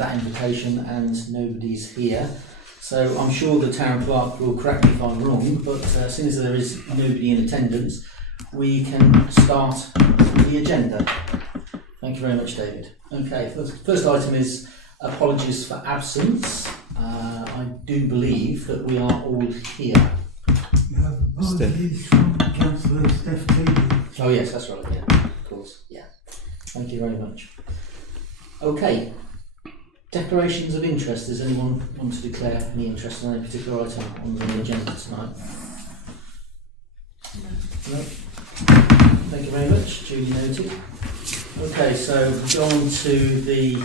that invitation and nobody's here. So I'm sure the town clerk will correct me if I'm wrong, but as soon as there is nobody in attendance, we can start the agenda. Thank you very much, David. Okay, first item is apologies for absence. I do believe that we are all here. We have apologies from Councillor Steph Teagle. Oh yes, that's right, yeah, of course, yeah. Thank you very much. Okay, declarations of interest. Does anyone want to declare any interest in any particular item on the agenda tonight? No? Thank you very much, duly noted. Okay, so go on to the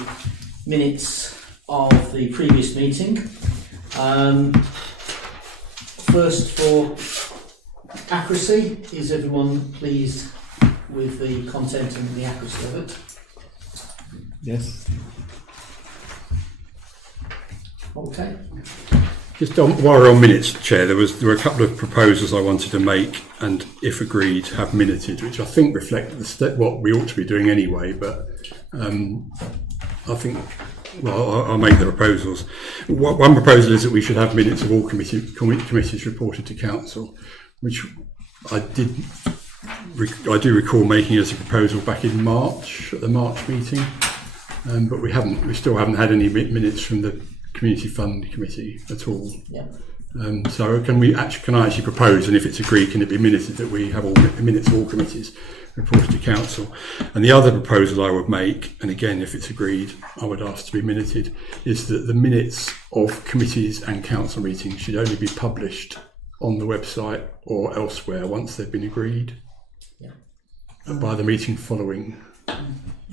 minutes of the previous meeting. First, for accuracy, is everyone pleased with the content and the accuracy of it? Yes. Okay. Just while we're on minutes, Chair, there were a couple of proposals I wanted to make, and if agreed, have minuted, which I think reflect what we ought to be doing anyway. But I think, well, I'll make the proposals. One proposal is that we should have minutes of all committees reported to council, which I do recall making as a proposal back in March at the March meeting, but we still haven't had any minutes from the Community Fund Committee at all. Yeah. So can I actually propose, and if it's agreed, can it be minuted that we have all minutes of all committees reported to council? And the other proposal I would make, and again if it's agreed, I would ask to be minuted, is that the minutes of committees and council meetings should only be published on the website or elsewhere once they've been agreed. Yeah. By the meeting following.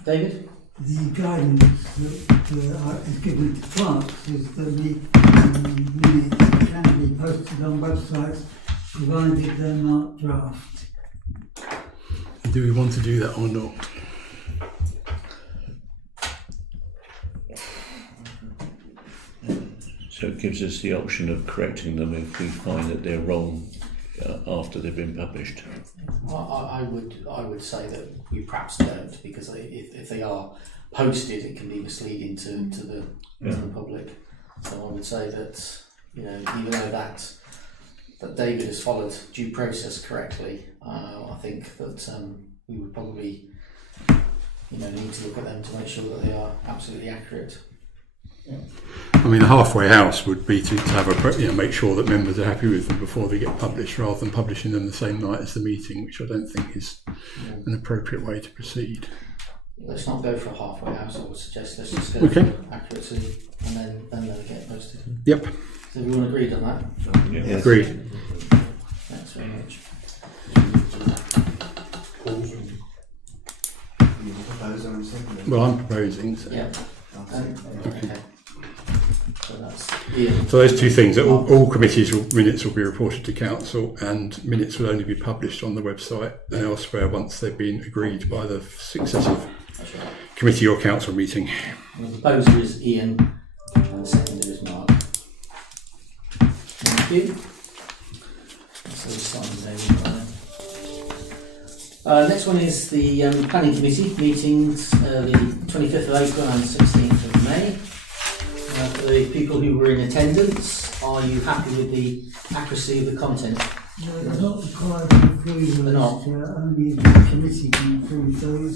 David? The guidance that is given to clerks is that the minutes can be posted on websites provided they're not draft. Do we want to do that or not? So it gives us the option of correcting them if we find that they're wrong after they've been published. I would say that we perhaps don't, because if they are posted, it can be misleading to the public. So I would say that, you know, even though that David has followed due process correctly, I think that we would probably, you know, need to look at them to make sure that they are absolutely accurate. Yeah. I mean, the halfway house would be to have make sure that members are happy with them before they get published, rather than publishing them the same night as the meeting, which I don't think is an appropriate way to proceed. Let's not go for a halfway house. I would suggest let's just go for accuracy, and then they'll get posted. Yep. Is everyone agreed on that? Yes. Agreed. Thanks very much. Well, I'm proposing. So. Yeah. Okay. So those two things, that all committees minutes will be reported to council, and minutes will only be published on the website and elsewhere once they've been agreed by the successive committee or council meeting. And the proposer is Ian, and the seconder is Mark. Thank you. Next one is the planning committee meetings, the 25th of April and 16th of May. For the people who were in attendance, are you happy with the accuracy of the content? No, they're not required to approve those. They're not. Only the committee can approve those.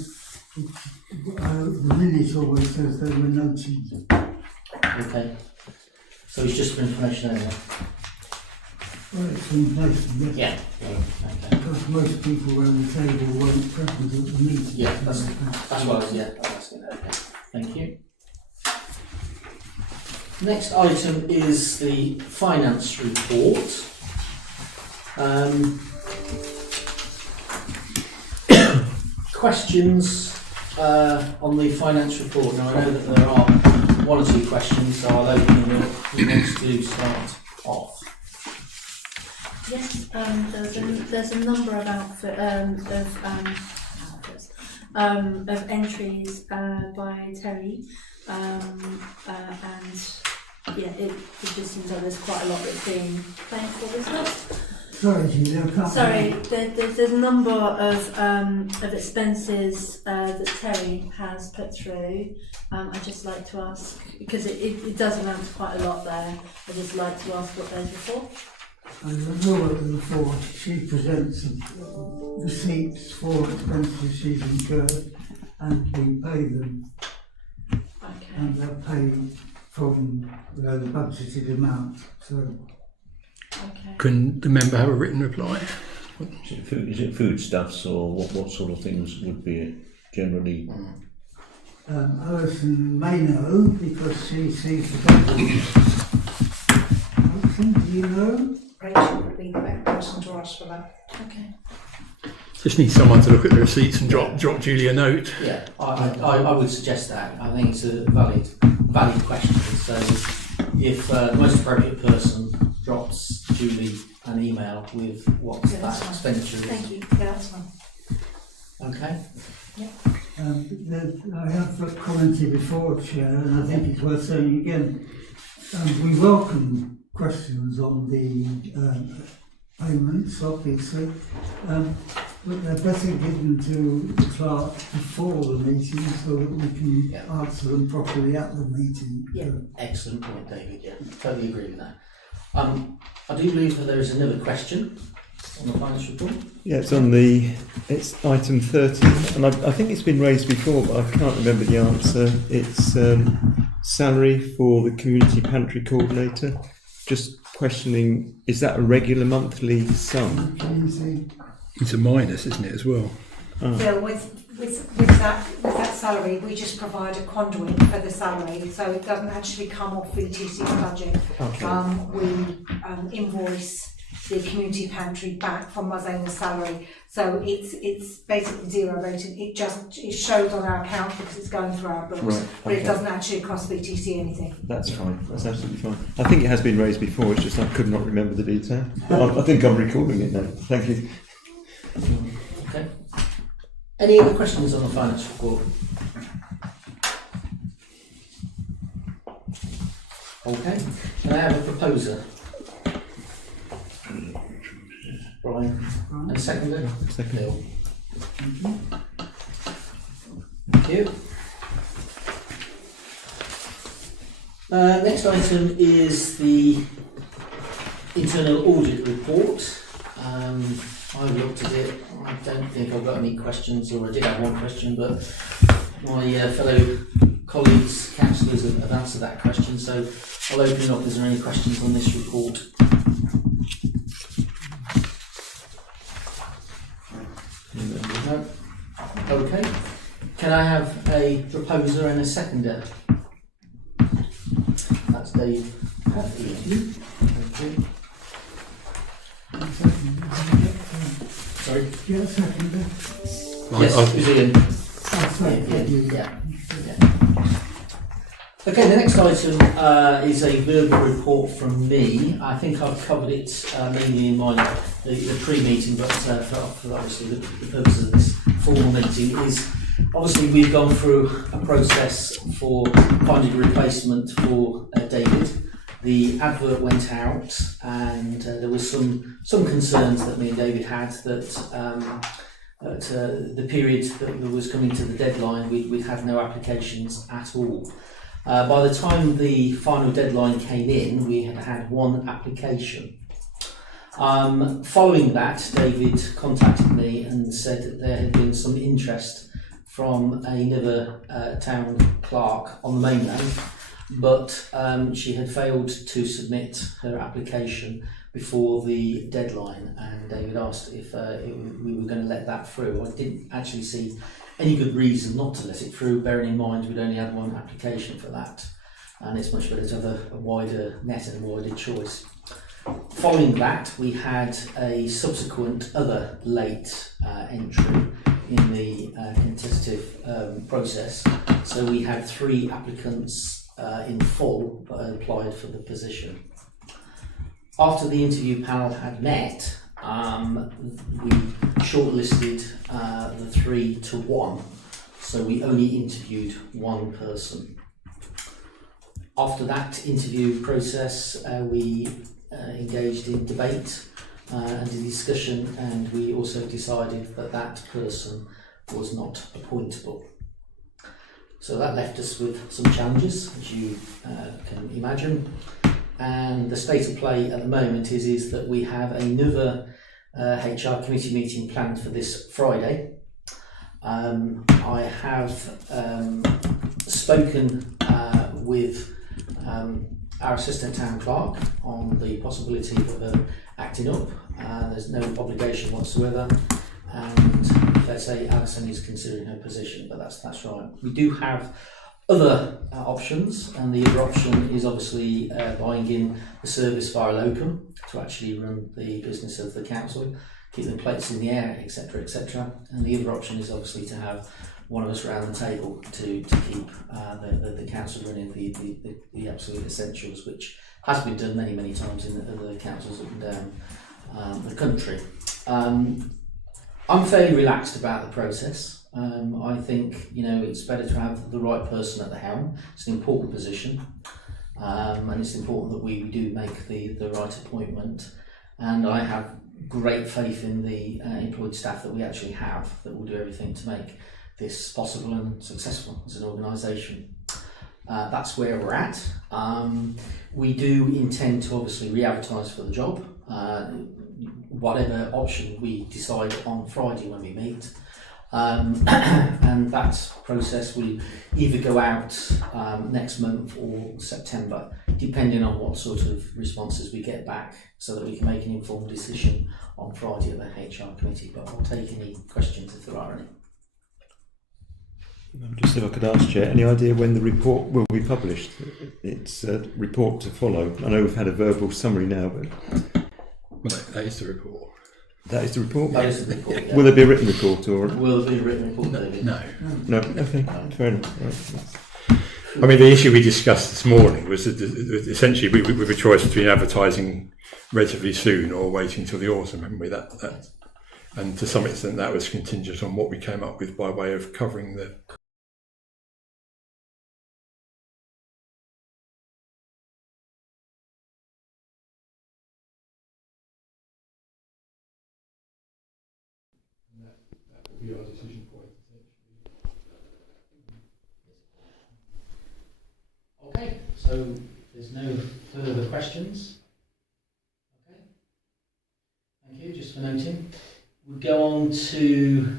The minute always says they were noted. Okay. So it's just for information only? Well, it's in place, yes. Yeah. Okay. Because most people around the table weren't present at the meeting. Yeah, that's what I was asking. Okay. Thank you. Next item is the finance report. Questions on the finance report? Now I know that there are one or two questions, so I'll open it up. Who wants to start off? Yes, there's a number of entries by Terry, and yeah, it just seems like there's quite a lot that's being claimed for this month. Sorry, Julie, I can't. Sorry, there's a number of expenses that Terry has put through. I'd just like to ask, because it does amount to quite a lot there, I'd just like to ask what those are for. I don't know what they're for. She presents receipts for expenses she's incurred, and we pay them, Okay. and they're paid from the budgeted amount. So. Okay. Can the member have a written reply? Is it foodstuffs, or what sort of things would be it generally? Alison may know because she sees the budget. Alison, do you know? Rachel would be the better person to ask for that. Okay. Just need someone to look at the receipts and drop Julie a note. Yeah, I would suggest that. I think it's a valid question. So if the most appropriate person drops Julie an email with what Yeah, that that's fine. expenditure is. Thank you. Yeah, that's fine. Okay. I have commented before, Chair, and I think it's worth saying again. We welcome questions on the payments, obviously, but they're better given to the clerk before the meeting so that we can answer them properly at the meeting. Yeah. Excellent point, David. Yeah, totally agree with that. I do believe that there is another question on the finance report. Yeah, it's item 30, and I think it's been raised before, but I can't remember the answer. It's salary for the community pantry coordinator. Just questioning, is that a regular monthly sum? It's a minus, isn't it, as well? So with that salary, we just provide a conduit for the salary, so it doesn't actually come off VTC's budget. Okay. We invoice the community pantry back from Mazena's salary, so it's basically zero rated. It shows on our account because it's going through our books, Right, but it okay. doesn't actually cost VTC anything. That's fine. That's absolutely fine. I think it has been raised before. It's just I could not remember the detail. I think I'm recalling it now. Thank you. Okay. Any other questions on the finance report? Okay. Can I have a proposer? Brian. And a seconder? Second. Bill. Thank you. Next item is the internal audit report. I've looked at it. I don't think I've got any questions, or I did have one question, but my fellow colleagues, councillors have answered that question, so I'll open it up. Is there any questions on this report? No? Okay. Can I have a proposer and a seconder? That's Dave. Thank you. Sorry? Yeah, second. Yes, who's Ian? Sorry, Yeah. Okay, the next item is a verbal report from me. I think I've covered it mainly in the pre-meeting, but for obviously the purpose of this formal meeting is obviously we've gone through a process for finding a replacement for David. The advert went out, and there was some concerns that me and David had that at the period that was coming to the deadline, we'd had no applications at all. By the time the final deadline came in, we had had one application. Following that, David contacted me and said that there had been some interest from another town clerk on the mainland, but she had failed to submit her application before the deadline, and David asked if we were going to let that through. I didn't actually see any good reason not to let it through, bearing in mind we'd only had one application for that, and it's much better to have a wider net and a wider choice. Following that, we had a subsequent other late entry in the contestative process, so we had 3 applicants in full that had applied for the position. After the interview panel had met, we shortlisted the 3 to 1, so we only interviewed one person. After that interview process, we engaged in debate and a discussion, and we also decided that that person was not appointable. So that left us with some challenges, as you can imagine. And the state of play at the moment is that we have another HR committee meeting planned for this Friday. I have spoken with our assistant town clerk on the possibility of her acting up. There's no obligation whatsoever, and let's say Alison is considering her position, but that's right. We do have other options, and the other option is obviously buying in the service via locum to actually run the business of the council, keep the plates in the air, etc., etc. And the other option is obviously to have one of us around the table to keep the council running the absolute essentials, which has been done many times in the councils up and down the country. I'm fairly relaxed about the process. I think it's better to have the right person at the helm. It's an important position, and it's important that we do make the right appointment. And I have great faith in the employed staff that we actually have, that will do everything to make this possible and successful as an organisation. That's where we're at. We do intend to obviously re-advertise for the job, whatever option we decide on Friday when we meet. And that process will either go out next month or September, depending on what sort of responses we get back, so that we can make an informed decision on Friday at the HR committee. But I'll take any questions if there are any. Just if I could ask, Chair, any idea when the report will be published? It's a report to follow. I know we've had a verbal summary now, but Well, that is the report. that is the report? That is the report, yeah. Will there be a written report or? Will there be a written report, David? No. No, okay, fair enough. Right. I mean, the issue we discussed this morning was that essentially we have a choice between advertising relatively soon or waiting till the autumn, haven't we? That, and to some extent that was contingent on what we came up with by way of covering the be our decision point. Okay, so there's no further questions. Okay, thank you, just for noting. We'll go on to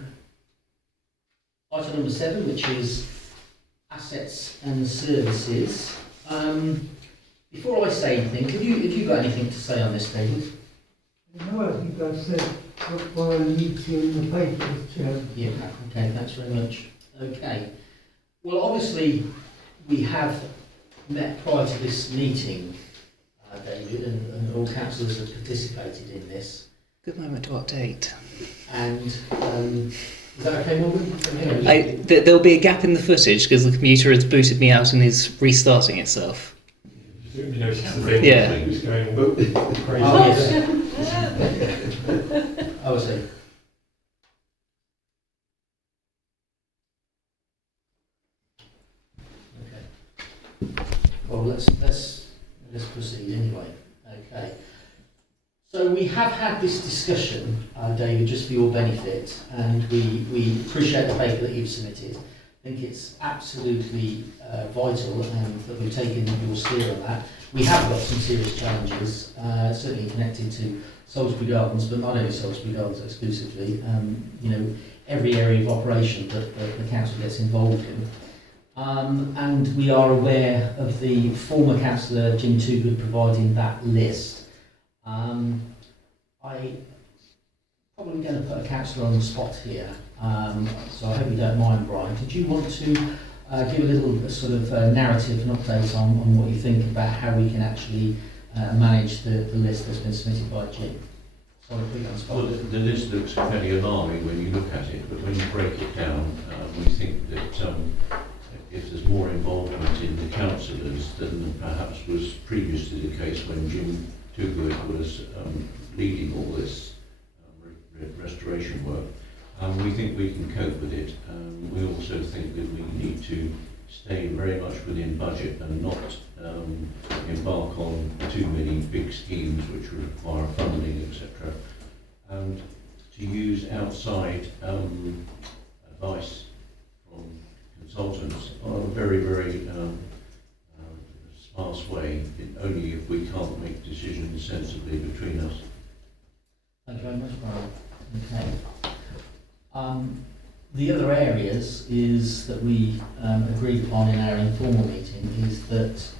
item number 7, which is assets and services. Before I say anything, have you got anything to say on this, David? No, I think I've said what I need to in the papers, Chair. Yeah, okay, thanks very much. Okay, well obviously we have met prior to this meeting, David, and all councillors have participated in this. Good moment to update. And is that okay, Morgan? There'll be a gap in the footage because the computer has booted me out and is restarting itself. Yeah. Oh, yes. Oh, I see. Okay. Well, let's proceed anyway. Okay. So we have had this discussion, David, just for your benefit, and we appreciate the paper that you've submitted. I think it's absolutely vital that we've taken your steer on that. We have got some serious challenges, certainly connected to Salisbury Gardens, but not only Salisbury Gardens exclusively. Every area of operation that the council gets involved in. And we are aware of the former councillor Jim Toogood providing that list. I'm probably going to put a councillor on the spot here, so I hope you don't mind, Brian. Did you want to give a little sort of narrative and update on what you think about how we can actually manage the list that's been submitted by Jim? Sorry, put you on the spot. Well, the list looks fairly alarming when you look at it, but when you break it down, we think that if there's more involvement in the councillors than perhaps was previously the case when Jim Toogood was leading all this restoration work, we think we can cope with it. We also think that we need to stay very much within budget and not embark on too many big schemes which would require funding, etc. And to use outside advice from consultants on a very, very sparse way, only if we can't make decisions sensibly between us. Thank you very much, Brian. Okay. The other areas is that we agreed upon in our informal meeting is that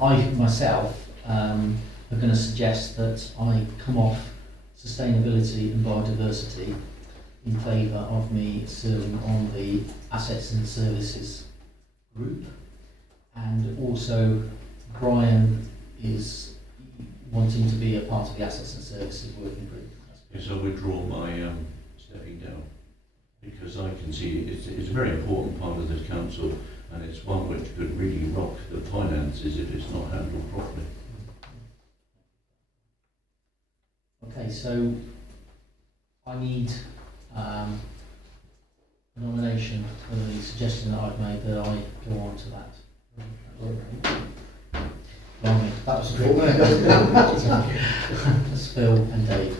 I myself am going to suggest that I come off sustainability and biodiversity in favour of me serving on the assets and services group, and also Brian is wanting to be a part of the assets and services working group. Yes, I'll withdraw my stepping down, because I can see it's a very important part of this council, and it's one which could really rock the finances if it's not handled properly. Okay, so I need a nomination for the suggestion that I've made that I go on to that. Blimey, that was a quick one. That's Phil and Dave.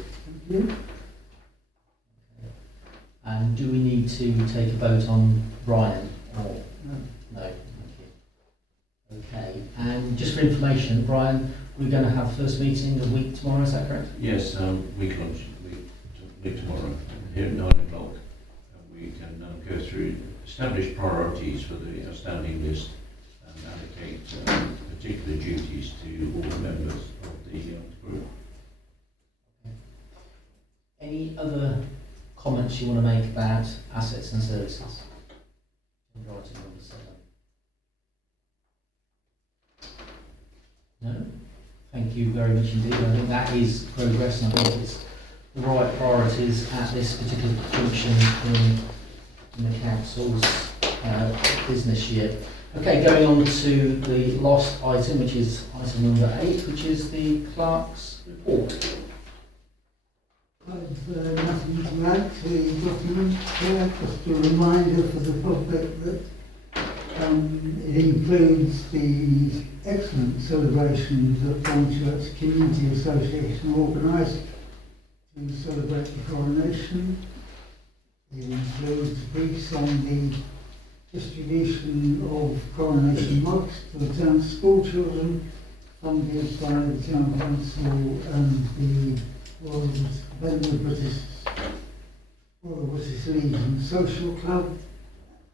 And do we need to take a vote on Brian? Or no? Thank you. Okay, and just for information, Brian, we're going to have first meeting a week tomorrow, is that correct? Yes, week tomorrow here at 9 o'clock. We can go through established priorities for the outstanding list and allocate particular duties to all the members of the group. Okay. Any other comments you want to make about assets and services? Priority number 7. No? Thank you very much indeed. I think that is progress, and I think it's the right priorities at this particular junction in the council's business year. Okay, going on to the last item, which is item number 8, which is the clerk's report. I've nothing to add to the document here, just a reminder for the public that it includes the excellent celebrations that Ventnor Community Association organised to celebrate the coronation. It includes briefs on the distribution of coronation mugs to the town's school children, funded by the Town Council and the Ventnor British Legion Social Club,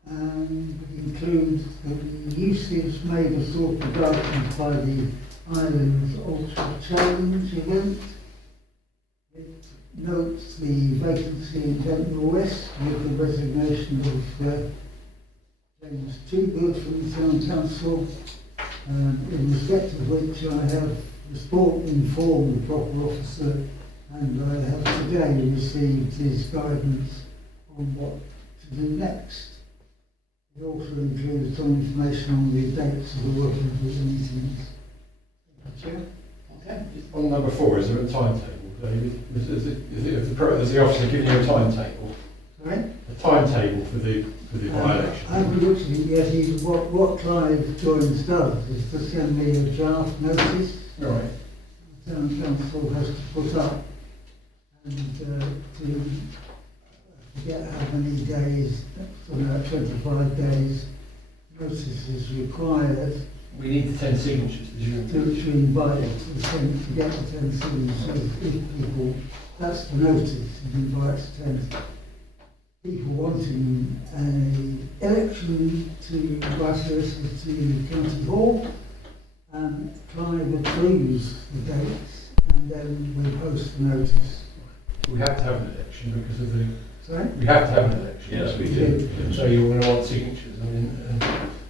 and includes the usage made of sort of productions by the Islands Ultra Challenge event. It notes the vacancy in Ventnor West with the resignation of James Toogood from the Town Council, in respect of which I have informed the proper officer, and I have today received his guidance on what to do next. It also includes some information on the dates of the working group meetings. Okay. On number 4, is there a timetable, David? Has the officer given you a timetable? Sorry? A timetable for the by-election? I haven't looked at it yet. What Clive Joynes does is to send me a draft notice. Right. The Town Council has to put up, and to forget how many days, something like 25 days, notice is required We need the 10 signatures. to invite the to get the 10 signatures. If people, that's the notice, it invites 10 people wanting an election to vice versa to County Hall. Clive approves the dates, and then we post the notice. We have to have an election because of the... Sorry? We have to have an election. Yes, we do. So you're going to want signatures. I mean,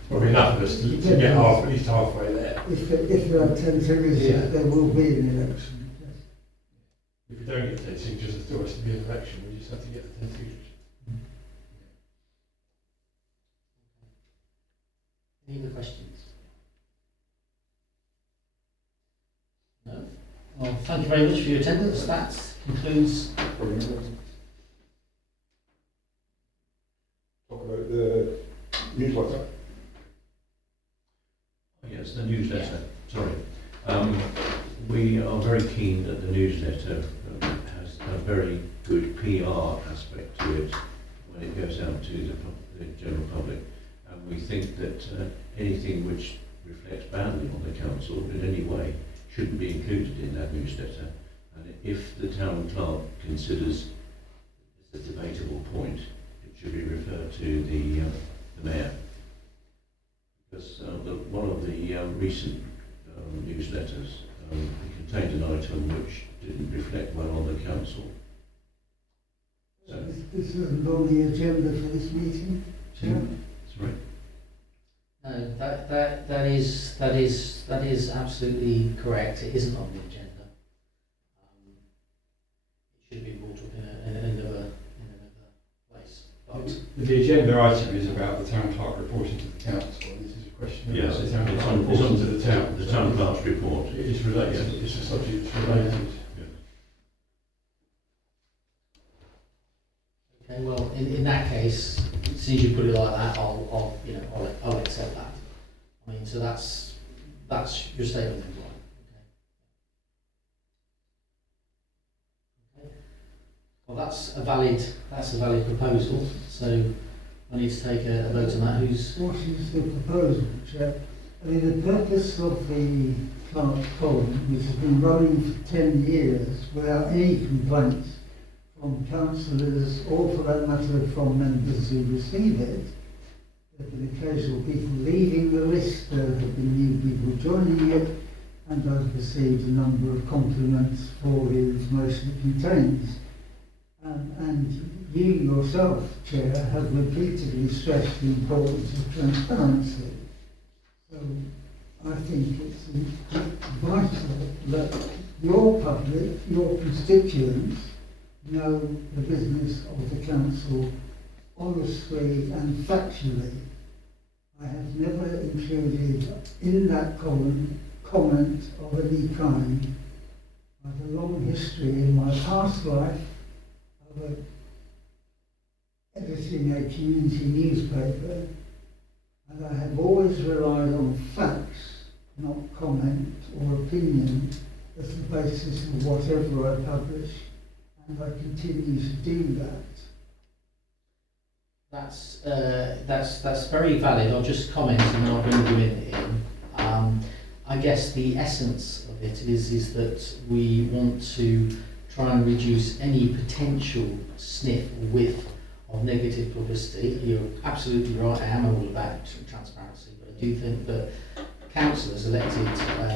probably enough of us to get at least halfway there. If there are 10 signatures, Yeah. there will be an election. Yes. If we don't get 10 signatures, there still has to be an election. We just have to get the 10 signatures. Any other questions? No? Well, thank you very much for your attendance. That concludes. Talk about the newsletter. Yes, the newsletter. Sorry. We are very keen that the newsletter has a very good PR aspect to it when it goes out to the general public. And we think that anything which reflects badly on the council in any way shouldn't be included in that newsletter. And if the town clerk considers it's a debatable point, it should be referred to the mayor. Because one of the recent newsletters contained an item which didn't reflect well on the council. So, This isn't on the agenda for this meeting, Chair. sorry. No, that is absolutely correct. It isn't on the agenda. It should be brought up in another place. But The agenda item is about the town clerk reporting to the council. This is a question Yes, about the town it's clerk on reporting to the town. the town clerk's report. It is related. Yes. It's a subject that's related. okay, well, in that case, as soon as you put it like that, I'll accept that. I mean, so that's your statement, then, right? Okay. Well, that's a valid proposal. So I need to take a vote on that. Who's What is the proposal, Chair? I mean, the purpose of the clerk's column, which has been running for 10 years without any complaints from councillors or for that matter from members who receive it. There have been occasional people leaving the list, there have been new people joining it, and I've received a number of compliments for the information it contains. And you yourself, Chair, have repeatedly stressed the importance of transparency. So I think it's vital that your public, your constituents, know the business of the council honestly and factually. I have never included in that column comment of any kind. I have a long history in my past life of editing a community newspaper, and I have always relied on facts, not comment or opinion, as the basis of whatever I publish, and I continue to do that. That's very valid. I'll just comment and then I'll bring you in. I guess the essence of it is that we want to try and reduce any potential sniff or whiff of negative publicity. You're absolutely right. I am all about transparency, but I do think that councillors, elected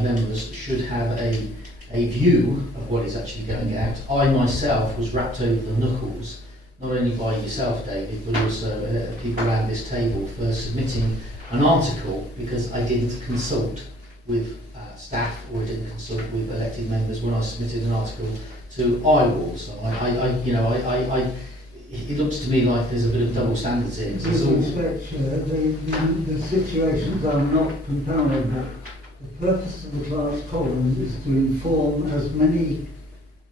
members, should have a view of what is actually going out. I myself was wrapped over the knuckles, not only by yourself, David, but also people around this table for submitting an article because I didn't consult with staff or I didn't consult with elected members when I submitted an article to IWAL. So it looks to me like there's a bit of double standards here. With respect, the situations are not comparable. The purpose of the class column is to inform as many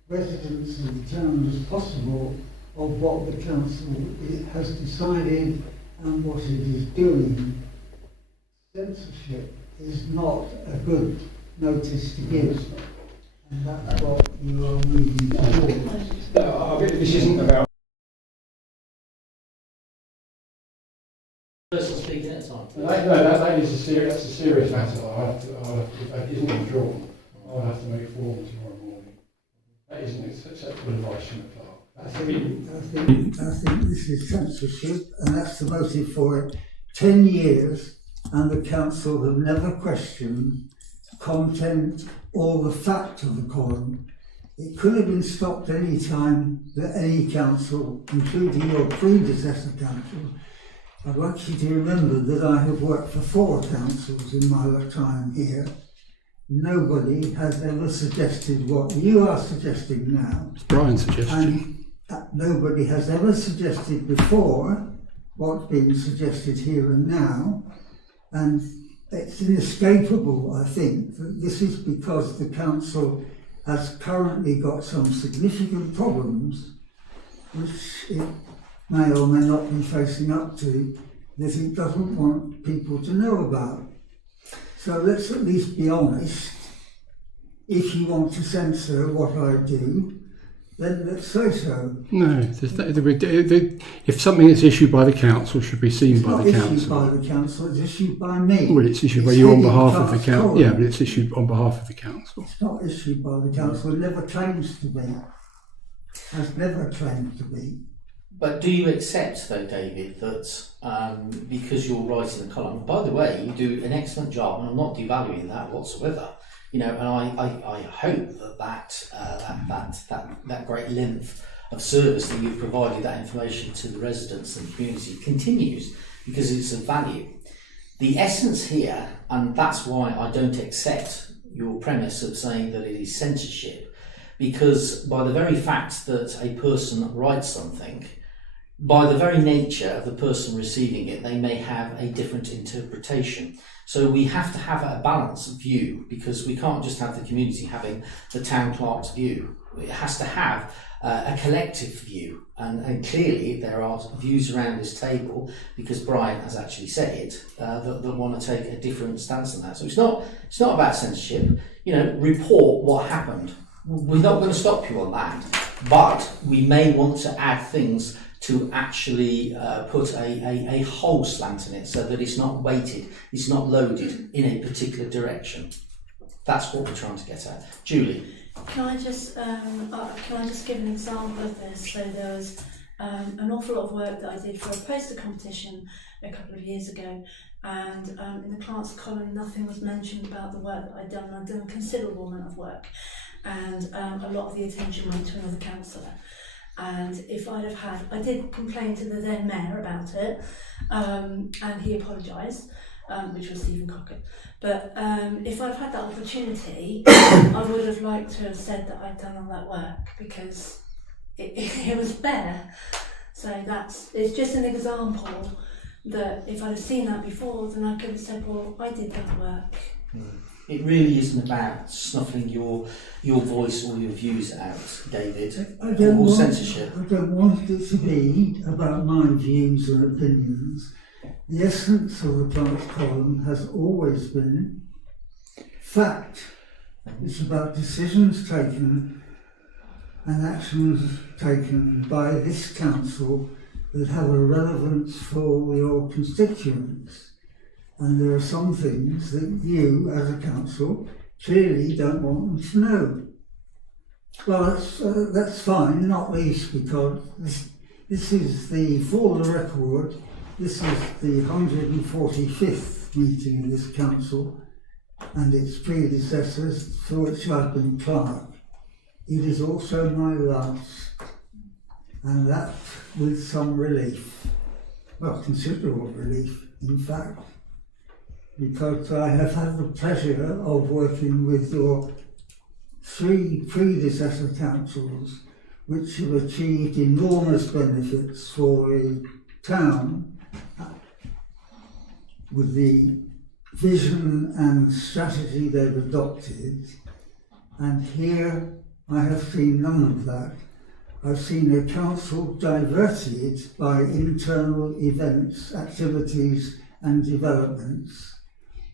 residents of the town as possible of what the council has decided and what it is doing. Censorship is not a good notice to give, and that's what you are moving towards. No, I mean, this isn't about. Person speaking at a time. That is that's a serious matter. That isn't withdrawn. I'll have to make formal tomorrow morning. That isn't acceptable advice from the clerk. I think this is censorship, and that's the motive for it. 10 years, and the council have never questioned content or the fact of the column. It could have been stopped any time that any council, including your predecessor council. I'd like you to remember that I have worked for 4 councils in my time here. Nobody has ever suggested what you are suggesting now. Brian's suggestion. And nobody has ever suggested before what's being suggested here and now. And it's inescapable, I think, that this is because the council has currently got some significant problems which it may or may not be facing up to, that it doesn't want people to know about. So let's at least be honest. If you want to censor what I do, then let's say so. No, if something is issued by the council should be seen by the It's not issued council. by the council, it's issued by me. Well, it's issued by It's you on headed behalf of the past council. Colin. Yeah, but it's issued on behalf of the council. It's not issued by the council, it never claims to be. Has never claimed to be. But do you accept, though, David, that because you're writing the column, by the way, you do an excellent job, and I'm not devaluing that whatsoever. You know, and I hope that great length of service that you've provided, that information to the residents and the community, continues because it's of value. The essence here, and that's why I don't accept your premise of saying that it is censorship, because by the very fact that a person writes something, by the very nature of the person receiving it, they may have a different interpretation. So we have to have a balanced view, because we can't just have the community having the town clerk's view. It has to have a collective view, and clearly there are views around this table, because Brian has actually said it, that want to take a different stance on that. So it's not about censorship. You know, report what happened. We're not going to stop you on that, but we may want to add things to actually put a whole slant in it, so that it's not weighted, it's not loaded in a particular direction. That's what we're trying to get at. Julie. Can I just give an example of this? So there was an awful lot of work that I did for a poster competition a couple of years ago, and in the clerk's column nothing was mentioned about the work that I'd done. I'd done a considerable amount of work, and a lot of the attention went to another councillor. And if I'd have had, I did complain to the then mayor about it, and he apologised, which was Stephen Cockett. But if I'd had that opportunity, I would have liked to have said that I'd done all that work, because it was there. So it's just an example that if I'd have seen that before, then I could have said, well, I did that work. It really isn't about snuffling your voice or your views out, David, or censorship. I don't want it to be about my views and opinions. The essence of the clerk's column has always been fact. It's about decisions taken and actions taken by this council that have a relevance for your constituents. And there are some things that you, as a council, clearly don't want them to know. Well, that's fine, not least because this is for the record, this is the 145th meeting of this council, and its predecessors, for which I've been clerk. It is also my last, and that with some relief, well, considerable relief, in fact, because I have had the pleasure of working with your 3 predecessor councils, which have achieved enormous benefits for the town with the vision and strategy they've adopted. And here I have seen none of that. I've seen a council diverted by internal events, activities and developments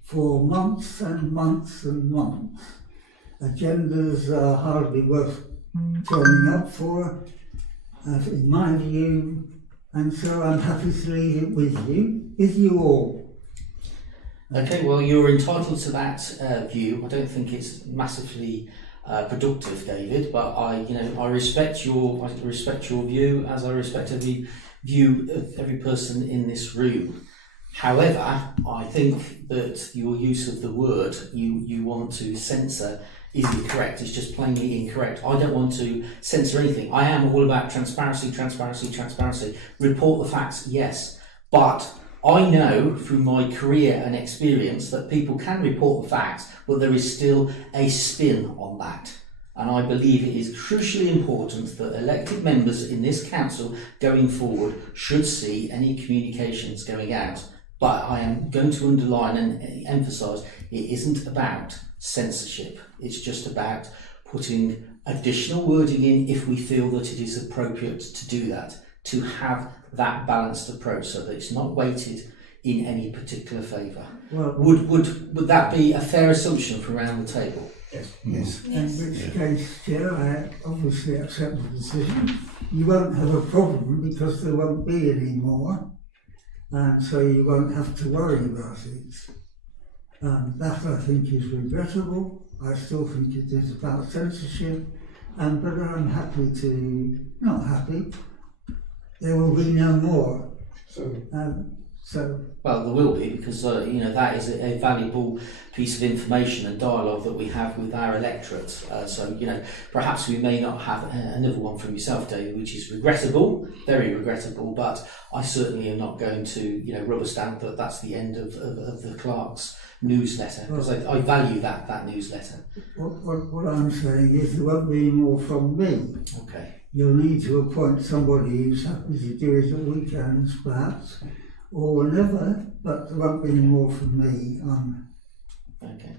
for months and months and months. Agendas are hardly worth turning up for, in my view, and so I'm happy to leave it with you all. Okay, well, you're entitled to that view. I don't think it's massively productive, David, but I respect your view, as I respect every view of every person in this room. However, I think that your use of the word you want to censor is incorrect. It's just plainly incorrect. I don't want to censor anything. I am all about transparency. Report the facts, yes. But I know through my career and experience that people can report the facts, but there is still a spin on that. And I believe it is crucially important that elected members in this council going forward should see any communications going out. But I am going to underline and emphasise it isn't about censorship. It's just about putting additional wording in if we feel that it is appropriate to do that, to have that balanced approach so that it's not weighted in any particular favour. Well, Would that be a fair assumption from around the table? yes. In which case, Chair, I obviously accept the decision. You won't have a problem because there won't be any more, and so you won't have to worry about it. That I think is regrettable. I still think it is about censorship, but I'm happy to, not happy, there will be no more. So Well, there will be, because that is a valuable piece of information and dialogue that we have with our electorate. So perhaps we may not have another one from yourself, David, which is regrettable, very regrettable. But I certainly am not going to rubber stamp that that's the end of the clerk's newsletter, because I value that newsletter. what I'm saying is there won't be any more from me. Okay. You'll need to appoint somebody who's happy to do it at weekends, perhaps, or whenever, but there won't be any more from me. Okay.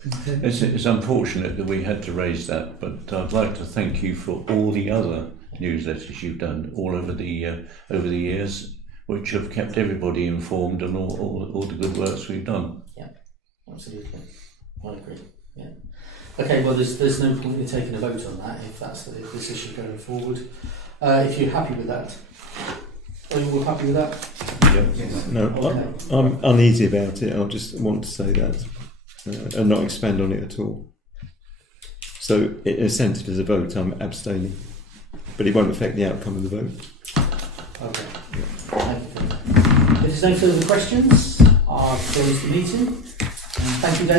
Content. It's unfortunate that we had to raise that, but I'd like to thank you for all the other newsletters you've done all over the years, which have kept everybody informed and all the good works we've done. Yeah, absolutely. I agree. Yeah. Okay. Well, there's no point in taking a vote on that if this issue going forward. If you're happy with that, are you all happy with that? Yep. No, Okay. I'm uneasy about it. I just want to say that and not expand on it at all. So, in a sense, if there's a vote, I'm abstaining, but it won't affect the outcome of the vote. Okay. Thank you. If there's no further questions, I'll close the meeting. And thank you, David.